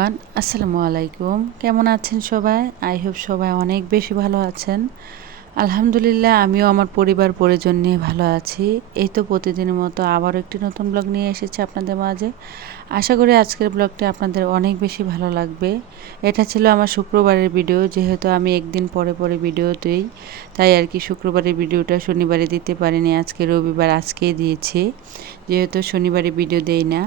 Everyone, আসসালামু আলাইকুম। কেমন আছেন সবাই? আই হোপ সবাই অনেক বেশি ভালো আছেন। আলহামদুলিল্লাহ, আমিও আমার পরিবার, পরিজন নিয়ে ভালো আছি। এই তো প্রতিদিনের মতো আবারও একটি নতুন ব্লগ নিয়ে এসেছি আপনাদের মাঝে। আশা করি আজকের ব্লগটি আপনাদের অনেক বেশি ভালো লাগবে। এটা ছিল আমার শুক্রবারের ভিডিও, যেহেতু আমি একদিন পরে পরে ভিডিও দিই, তাই আর কি শুক্রবারের ভিডিওটা শনিবারে দিতে পারিনি, আজকে রবিবার আজকেই দিয়েছি। যেহেতু শনিবারে ভিডিও দেই না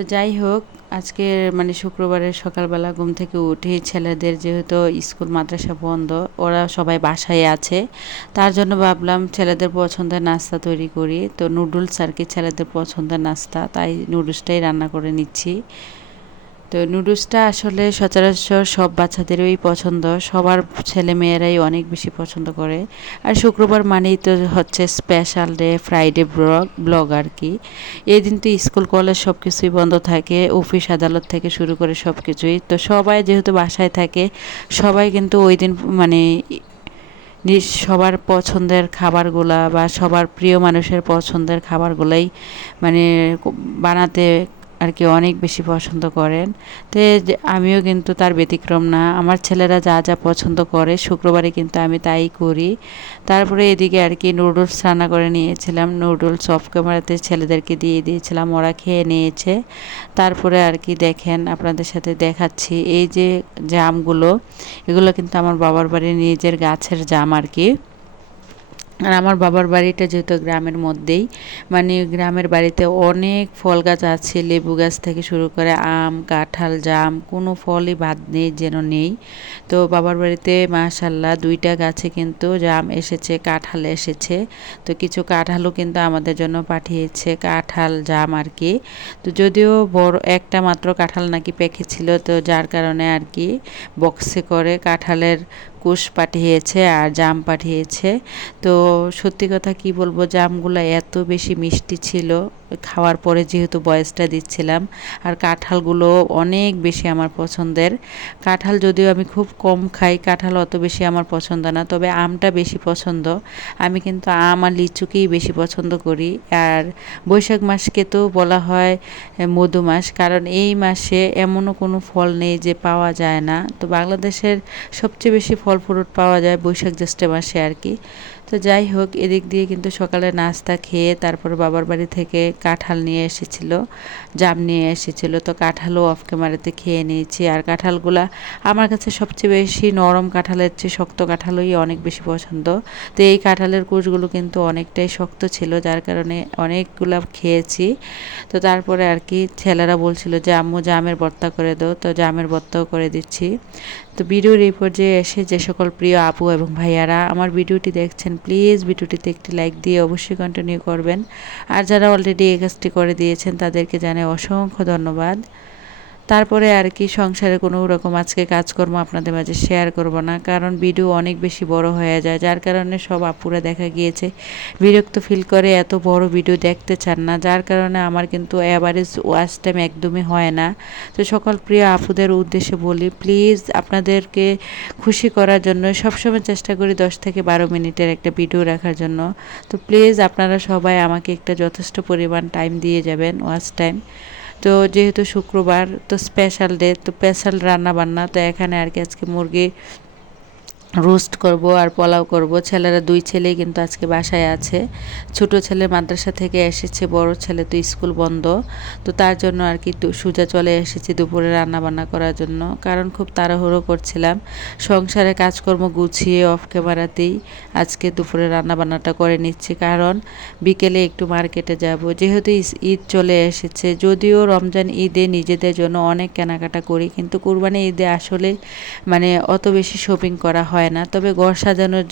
তো যাই হোক আজকে মানে শুক্রবারের সকালবেলা ঘুম থেকে উঠে ছেলেদের যেহেতু স্কুল, মাদ্রাসা বন্ধ, ওরা সবাই বাসায় আছে। তার জন্য ভাবলাম ছেলেদের পছন্দের নাস্তা তৈরি করি। তো নুডলস আর কি ছেলেদের পছন্দের নাস্তা, তাই নুডলসটাই রান্না করে নিচ্ছি। তো নুডলসটা আসলে সচরাচর সব বাচ্চাদেরই পছন্দ। সবার ছেলে মেয়েরাই অনেক বেশি পছন্দ করে। আর শুক্রবার মানেই তো হচ্ছে special day Friday vlog vlog আর কি। এই দিন তো স্কুল, কলেজ সব কিছুই বন্ধ থাকে, অফিস, আদালত থেকে শুরু করে সব কিছুই তো সবাই যেহেতু বাসায় থাকে, সবাই কিন্তু ওই দিন মানে সবার পছন্দের খাবারগুলা বা সবার প্রিয় মানুষের পছন্দের খাবারগুলাই মানে বানাতে আর কি অনেক বেশি পছন্দ করেন। তো আমিও কিন্তু তার ব্যতিক্রম না। আমার ছেলেরা যা যা পছন্দ করে, শুক্রবারে কিন্তু আমি তাই করি। তারপরে এদিকে আর কি নুডলস রান্না করে নিয়েছিলাম। নুডলস অফ ক্যামেরাতে ছেলেদেরকে দিয়ে দিয়েছিলাম। ওরা খেয়ে নিয়েছে। তারপরে আর কি দেখেন, আপনাদের সাথে দেখাচ্ছি। এই যে জামগুলো, এগুলো কিন্তু আমার বাবার বাড়ির নিজের গাছের জাম আর কি। আর আমার বাবার বাড়িটা যেহেতু গ্রামের মধ্যেই মানে গ্রামের বাড়িতে অনেক ফল গাছ আছে, লেবু গাছ থেকে শুরু করে আম, কাঁঠাল, জাম, কোনো ফলই বাদ নেই, যেন নেই। তো বাবার বাড়িতে মাশাল্লাহ দুইটা গাছে কিন্তু জাম এসেছে, কাঁঠাল এসেছে। তো কিছু কাঁঠালও কিন্তু আমাদের জন্য পাঠিয়েছে, কাঁঠাল, জাম আর কি। তো যদিও বড়, একটা মাত্র কাঁঠাল নাকি পেকেছিল তো যার কারণে আর কি বক্সে করে কাঁঠালের কুশ পাঠিয়েছে আর জাম পাঠিয়েছে। তো সত্যি কথা কি বলব, জামগুলো এত বেশি মিষ্টি ছিল, খাওয়ার পরে যেহেতু বয়সটা দিচ্ছিলাম, আর কাঁঠালগুলো অনেক বেশি আমার পছন্দের। কাঁঠাল যদিও আমি খুব কম খাই, কাঁঠাল অত বেশি আমার পছন্দ না, তবে আমটা বেশি পছন্দ। আমি কিন্তু আম আর লিচুকেই বেশি পছন্দ করি, আর বৈশাখ মাসকে তো বলা হয় মধু মাস, কারণ এই মাসে এমনও কোনো ফল নেই যে পাওয়া যায় না। তো বাংলাদেশের সবচেয়ে বেশি ফল ফ্রুট পাওয়া যায় বৈশাখ জ্যৈষ্ঠ মাসে আর কি। তো যাই হোক, এদিক দিয়ে কিন্তু সকালে নাস্তা খেয়ে তারপর বাবার বাড়ি থেকে কাঁঠাল নিয়ে এসেছিল, জাম নিয়ে এসেছিল। তো কাঁঠালও অফ ক্যামেরাতে খেয়ে নিয়েছি। আর কাঁঠালগুলা আমার কাছে সবচেয়ে বেশি নরম কাঁঠালের চেয়ে শক্ত কাঁঠালই অনেক বেশি পছন্দ। তো এই কাঁঠালের কুচগুলো কিন্তু অনেকটাই শক্ত ছিল, যার কারণে অনেকগুলো খেয়েছি। তো তারপরে আর কি ছেলেরা বলছিল যে, আম্মু, জামের ভর্তা করে দাও। তো জামের ভর্তাও করে দিচ্ছি। তো ভিডিওর এই পর্যায়ে এসে যে সকল প্রিয় আপু এবং ভাইয়ারা, আমার ভিডিওটি দেখছেন প্লিজ ভিডিওটিতে একটি লাইক দিয়ে অবশ্যই কন্টিনিউ করবেন। আর যারা অলরেডি এই কাজটি করে দিয়েছেন, তাদেরকে জানাই অসংখ্য ধন্যবাদ। তারপরে আর কি সংসারে কোনো রকম আজকে কাজকর্ম আপনাদের মাঝে শেয়ার করব না, কারণ ভিডিও অনেক বেশি বড় হয়ে যায়, যার কারণে সব আপুরা দেখা গিয়েছে, বিরক্ত ফিল করে এত বড় ভিডিও দেখতে চান না, যার কারণে আমার কিন্তু অ্যাভারেজ ওয়াচ টাইম একদমই হয় না। তো সকল প্রিয় আপুদের উদ্দেশ্যে বলি প্লিজ আপনাদেরকে খুশি করার জন্য, সবসময় চেষ্টা করি দশ থেকে বারো মিনিটের একটা ভিডিও রাখার জন্য। তো প্লিজ আপনারা সবাই আমাকে একটা যথেষ্ট পরিমাণ টাইম দিয়ে যাবেন ওয়াচ টাইম তো যেহেতু শুক্রবার, তো স্পেশাল ডে তো স্পেশাল রান্না বান্না তো এখানে আর কি আজকে মুরগি রোস্ট করব আর পোলাও করব। ছেলেরা দুই ছেলেই কিন্তু আজকে বাসায় আছে। ছোট ছেলে মাদ্রাসা থেকে এসেছে, বড় ছেলে তো স্কুল বন্ধ। তো তার জন্য আর কি সুজা চলে এসেছি দুপুরে রান্না বান্না করার জন্য। কারণ খুব তাড়াহুড়ো করছিলাম। সংসারে কাজকর্ম গুছিয়ে অফ ক্যামেরাতেই আজকে দুপুরে রান্না বান্নাটা করে নিচ্ছি। কারণ বিকেলে একটু মার্কেটে যাব। যেহেতু ঈদ চলে এসেছে, যদিও রমজান ঈদে নিজেদের জন্য অনেক কেনাকাটা করি। কিন্তু কুরবানি ঈদে আসলে মানে অত বেশি শপিং করা হয় হয় না। তবে ঘর সাজানোর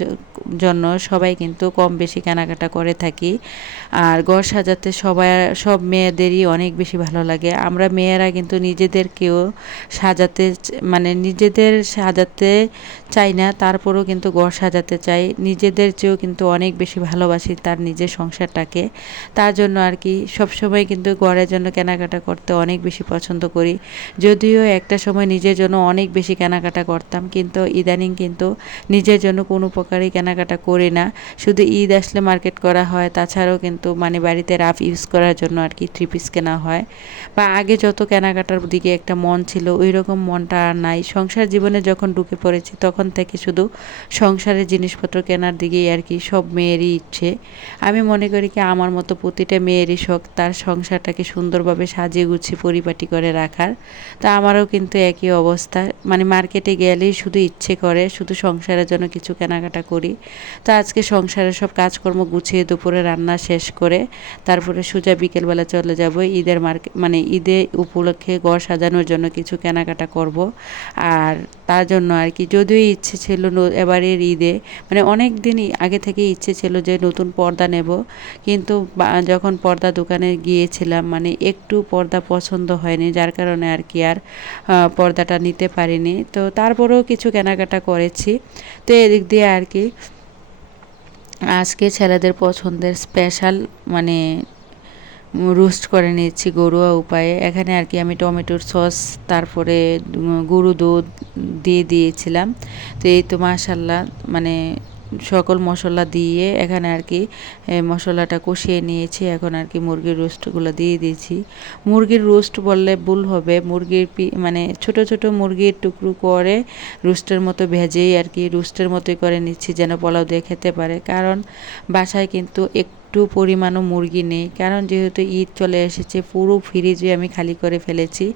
জন্য সবাই কিন্তু কম বেশি কেনাকাটা করে থাকি। আর ঘর সাজাতে সবাই, সব মেয়েদেরই অনেক বেশি ভালো লাগে। আমরা মেয়েরা কিন্তু নিজেদেরকেও সাজাতে মানে নিজেদের সাজাতে চাই না, তারপরেও কিন্তু ঘর সাজাতে চাই। নিজেদের চেয়েও কিন্তু অনেক বেশি ভালোবাসি তার নিজের সংসারটাকে। তার জন্য আর কি সবসময় কিন্তু ঘরের জন্য কেনাকাটা করতে অনেক বেশি পছন্দ করি। যদিও একটা সময় নিজের জন্য অনেক বেশি কেনাকাটা করতাম, কিন্তু ইদানিং কিন্তু নিজের জন্য কোনো প্রকারই কেনাকাটা করি না। শুধু ঈদ আসলে মার্কেট করা হয়, তাছাড়াও কিন্তু মানে বাড়িতে রাফ ইউজ করার জন্য আর কি থ্রি পিস কেনা হয়। বা আগে যত কেনাকাটার দিকে একটা মন ছিল ওই রকম মনটা আর নাই। সংসার জীবনে যখন ঢুকে পড়েছি, তখন থেকে শুধু সংসারের জিনিসপত্র কেনার দিকেই আর কি সব মেয়েরই ইচ্ছে। আমি মনে করি কি আমার মতো প্রতিটা মেয়েরই শখ, তার সংসারটাকে সুন্দরভাবে সাজিয়ে গুছিয়ে পরিপাটি করে রাখার। তা আমারও কিন্তু একই অবস্থা। মানে মার্কেটে গেলেই শুধু ইচ্ছে করে, শুধু সংসারের জন্য কিছু কেনাকাটা করি। তো আজকে সংসারের সব কাজকর্ম গুছিয়ে দুপুরে রান্না শেষ করে, তারপরে সোজা বিকেলবেলা চলে যাব। ঈদের মার্কেট মানে ঈদে উপলক্ষে ঘর সাজানোর জন্য কিছু কেনাকাটা করব। আর তার জন্য আর কি, যদিও ইচ্ছে ছিল এবারের ঈদে মানে অনেক দিনই আগে থেকে ইচ্ছে ছিল যে নতুন পর্দা নেব। কিন্তু যখন পর্দা দোকানে গিয়েছিলাম মানে একটু পর্দা পছন্দ হয়নি, যার কারণে আর কি আর পর্দাটা নিতে পারিনি। তো তারপরেও কিছু কেনাকাটা করেছি। তো এদিক দিয়ে আর কি। আজকে ছেলেদের পছন্দের স্পেশাল মানে রোস্ট করে নিয়েছি গরুয়া উপায়ে। এখানে আর কি আমি টমেটোর সস তারপরে গরু দুধ দিয়ে দিয়েছিলাম। তো এই তো মাশাল্লাহ মানে সকল মশলা দিয়ে এখানে আর কি মশলাটা কষিয়ে নিয়েছি। এখন আর কি মুরগির রোস্টগুলো দিয়ে দিয়েছি। মুরগির রোস্ট বললে ভুল হবে। মুরগির পি মানে ছোট ছোট মুরগির টুকরো করে রোস্টের মতো ভেজেই আর কি রোস্টের মতোই করে নিচ্ছি, যেন পোলাও দিয়ে খেতে পারে। কারণ বাসায় কিন্তু এক একটু পরিমাণও মুরগি নেই। কারণ যেহেতু ঈদ চলে এসেছে, পুরো ফ্রিজে আমি খালি করে ফেলেছি।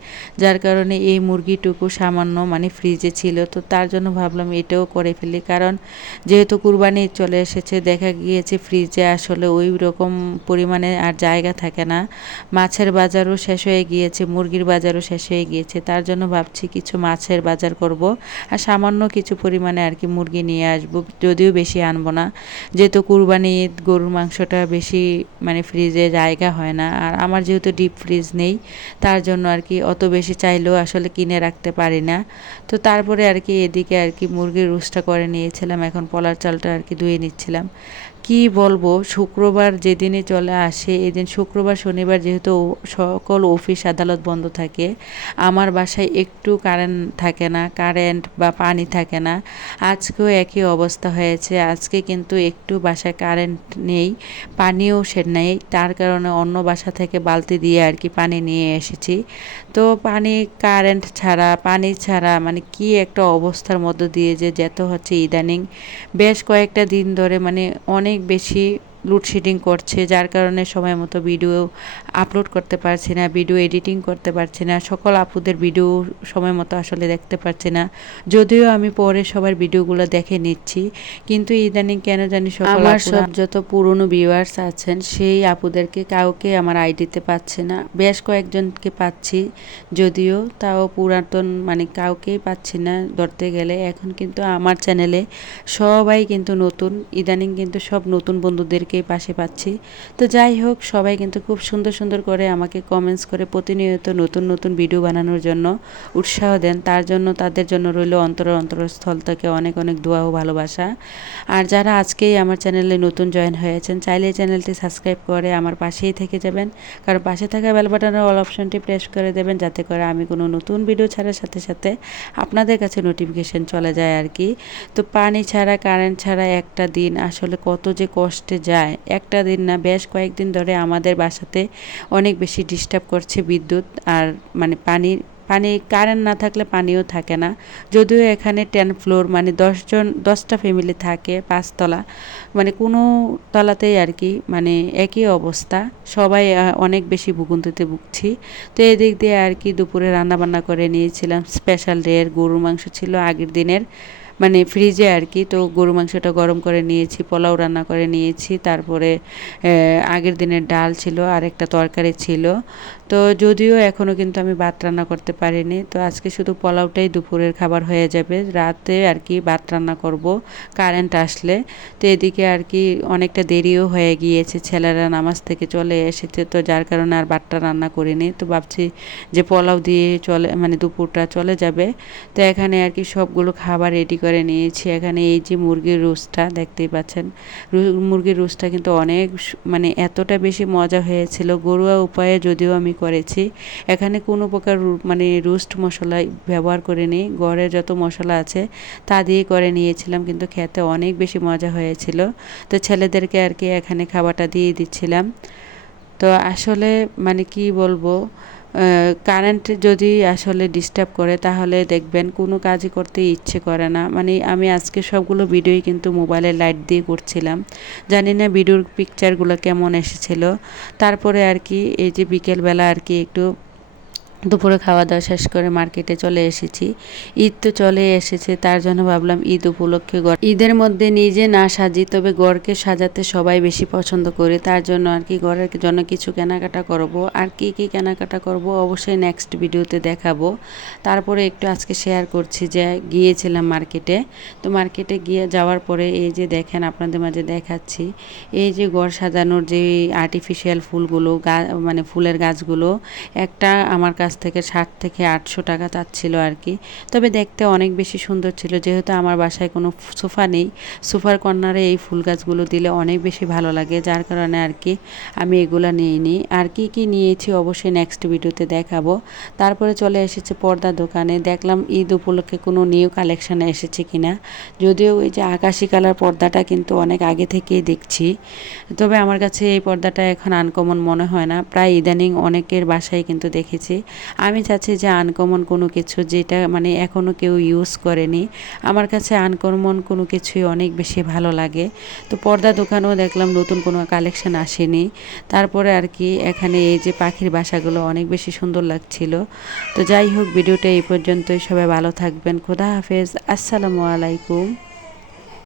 যার কারণে এই মুরগিটুকু সামান্য মানে ফ্রিজে ছিল। তো তার জন্য ভাবলাম এটাও করে ফেলি। কারণ যেহেতু কুরবানি ঈদ চলে এসেছে, দেখা গিয়েছে ফ্রিজে আসলে ওই রকম পরিমাণে আর জায়গা থাকে না। মাছের বাজারও শেষ হয়ে গিয়েছে, মুরগির বাজারও শেষ হয়ে গিয়েছে। তার জন্য ভাবছি কিছু মাছের বাজার করব আর সামান্য কিছু পরিমাণে আর কি মুরগি নিয়ে আসব, যদিও বেশি আনব না। যেহেতু কুরবানি ঈদ গরুর মাংসটা বেশি মানে ফ্রিজে জায়গা হয় না। আর আমার যেহেতু ডিপ ফ্রিজ নেই, তার জন্য আর কি অত বেশি চাইলেও আসলে কিনে রাখতে পারি না। তো তারপরে আর কি এদিকে আর কি মুরগির রোস্টটা করে নিয়েছিলাম, এখন পলার চালটা আর কি ধুয়ে নিচ্ছিলাম। কি বলব, শুক্রবার যেদিনে চলে আসে, এদিন শুক্রবার, শনিবার যেহেতু সকল অফিস আদালত বন্ধ থাকে, আমার বাসায় একটু কারেন্ট থাকে না কারেন্ট বা পানি থাকে না। আজকেও একই অবস্থা হয়েছে, আজকে কিন্তু একটু বাসায় কারেন্ট নেই, পানিও সে নেই, তার কারণে অন্য বাসা থেকে বালতি দিয়ে আর কি পানি নিয়ে এসেছি। তো পানি কারেন্ট ছাড়া, পানি ছাড়া মানে কি একটা অবস্থার মধ্য দিয়ে যে যেতে হচ্ছে ইদানিং। বেশ কয়েকটা দিন ধরে মানে অনেক বেশি লোডশেডিং করছে যার কারণে সময় মতো ভিডিও আপলোড করতে পারছি না ভিডিও এডিটিং করতে পারছি না সকল আপুদের ভিডিও সময় মতো আসলে দেখতে পারছি না। যদিও আমি পরে সবার ভিডিওগুলো দেখে নিচ্ছি কিন্তু ইদানিং কেন জানি সকল আমার সব যত পুরনো ভিউয়ার্স আছেন সেই আপুদেরকে কাউকে আমার আইডিতে পাচ্ছে না। বেশ কয়েকজনকে পাচ্ছি যদিও তাও পুরাতন মানে কাউকেই পাচ্ছি না ধরতে গেলে। এখন কিন্তু আমার চ্যানেলে সবাই কিন্তু নতুন ইদানিং কিন্তু সব নতুন বন্ধুদের সবাইকে পাশে পাচ্ছি। তো যাই হোক, সবাই কিন্তু খুব সুন্দর সুন্দর করে আমাকে কমেন্টস করে প্রতিনিয়ত নতুন নতুন ভিডিও বানানোর জন্য উৎসাহ দেন। তার জন্য, তাদের জন্য রইল অন্তর অন্তরস্থল থেকে অনেক অনেক দোয়া ও ভালোবাসা। আর যারা আজকেই আমার চ্যানেলে নতুন জয়েন হয়েছেন চাইলে চ্যানেলটি সাবস্ক্রাইব করে আমার পাশেই থেকে যাবেন। কারণ পাশে থাকা বেল বাটনের অল অপশনটি প্রেস করে দেবেন, যাতে করে আমি কোনো নতুন ভিডিও ছাড়ার সাথে সাথে আপনাদের কাছে নোটিফিকেশন চলে যায় আর কি। তো পানি ছাড়া কারেন্ট ছাড়া একটা দিন আসলে কত যে কষ্টে যায়। যায়। একটা দিন না, বেশ কয়েকদিন ধরে আমাদের বাসাতে অনেক বেশি ডিস্টার্ব করছে বিদ্যুৎ আর মানে পানির পানি কারেন্ট না থাকলে পানিও থাকে না। যদিও এখানে টেন ফ্লোর মানে দশজন দশটা ফ্যামিলি থাকে পাঁচতলা। মানে কোনো তলাতেই আর কি মানে একই অবস্থা। সবাই অনেক বেশি ভুগুন্তিতে ভুগছি। তো এদিক দিয়ে আর কি দুপুরে রান্নাবান্না করে নিয়েছিলাম। স্পেশাল ডের গরুর মাংস ছিল আগের দিনের। মানে ফ্রিজে আর কি, তো গরু মাংসটা গরম করে নিয়েছি, পোলাও রান্না করে নিয়েছি, তারপরে আগের দিনের ডাল ছিল আর একটা তরকারি ছিল। তো যদিও এখনও কিন্তু আমি ভাত রান্না করতে পারিনি, তো আজকে শুধু পোলাওটাই দুপুরের খাবার হয়ে যাবে। রাতে আর কি ভাত রান্না করব কারেন্ট আসলে। তো এদিকে আর কি অনেকটা দেরিও হয়ে গিয়েছে, ছেলেরা নামাজ থেকে চলে এসেছে, তো যার কারণে আর ভাতটা রান্না করিনি। তো ভাবছি যে পোলাও দিয়ে চলে মানে দুপুরটা চলে যাবে। তো এখানে আর কি সবগুলো খাবার রেডি করে করে নিয়েছি। এখানে এই যে মুরগির রোস্টটা দেখতেই পাচ্ছেন। মুরগির রোস্টটা কিন্তু অনেক মানে এতটা বেশি মজা হয়েছিল। ঘরোয়া উপায়ে যদিও আমি করেছি। এখানে কোনো প্রকার মানে রোস্ট মশলা ব্যবহার করিনি। ঘরে যত মশলা আছে তা দিয়ে করে নিয়েছিলাম কিন্তু খেতে অনেক বেশি মজা হয়েছিল। তো ছেলেদেরকে আর কি এখানে খাবারটা দিয়ে দিচ্ছিলাম। তো আসলে মানে কি বলব কারেন্ট যদি আসলে ডিস্টার্ব করে, তাহলে দেখবেন কোনো কাজই করতে ইচ্ছে করে না। মানে আমি আজকে সবগুলো ভিডিওই কিন্তু মোবাইলে লাইট দিয়ে করছিলাম। জানি না ভিডিওর পিকচারগুলো কেমন এসেছিল। তারপরে আর কি, এই যে বিকেলবেলা আর কি একটু দুপুরে খাওয়া দাওয়া শেষ করে মার্কেটে চলে এসেছি। ঈদ তো চলে এসেছে, তার জন্য ভাবলাম ঈদ উপলক্ষে গড়। ঈদের মধ্যে নিজে না সাজি, তবে গড়কে সাজাতে সবাই বেশি পছন্দ করে, তার জন্য আর কি গড়ের জন্য কিছু কেনাকাটা করব। আর কি কি কেনাকাটা করব অবশ্যই নেক্সট ভিডিওতে দেখাবো। তারপরে একটু আজকে শেয়ার করছি যে গিয়েছিলাম মার্কেটে। তো মার্কেটে গিয়ে যাওয়ার পরে এই যে দেখেন আপনাদের মাঝে দেখাচ্ছি, এই যে গড় সাজানোর যে আর্টিফিশিয়াল ফুলগুলো, গা মানে ফুলের গাছগুলো, একটা আমার কাছ থেকে ষাট থেকে আটশো টাকা চাচ্ছিল আর কি। তবে দেখতে অনেক বেশি সুন্দর ছিল, যেহেতু আমার বাসায় কোনো সোফা নেই। সোফার কর্নারে এই ফুল গাছগুলো দিলে অনেক বেশি ভালো লাগে, যার কারণে আর কি আমি এগুলো নিয়ে নিই আর কি কি নিয়েছি অবশ্যই নেক্সট ভিডিওতে দেখাবো। তারপরে চলে এসেছে পর্দা দোকানে। দেখলাম ঈদ উপলক্ষে কোনো নিউ কালেকশান এসেছে কিনা। যদিও ওই যে আকাশি কালার পর্দাটা কিন্তু অনেক আগে থেকেই দেখছি। তবে আমার কাছে এই পর্দাটা এখন আনকমন মনে হয় না। প্রায় ইদানিং অনেকের বাসায় কিন্তু দেখেছি। আমি চাচ্ছি যে আনকমন কোনো কিছু যেটা মানে এখনও কেউ ইউজ করেনি। আমার কাছে আনকমন কোনো কিছুই অনেক বেশি ভালো লাগে। তো পর্দা দোকানেও দেখলাম নতুন কোনো কালেকশন আসেনি। তারপরে আর কি এখানে এই যে পাখির বাসাগুলো অনেক বেশি সুন্দর লাগছিল। তো যাই হোক, ভিডিওটা এই পর্যন্তই। সবাই ভালো থাকবেন। খোদা হাফেজ। আসসালামু আলাইকুম।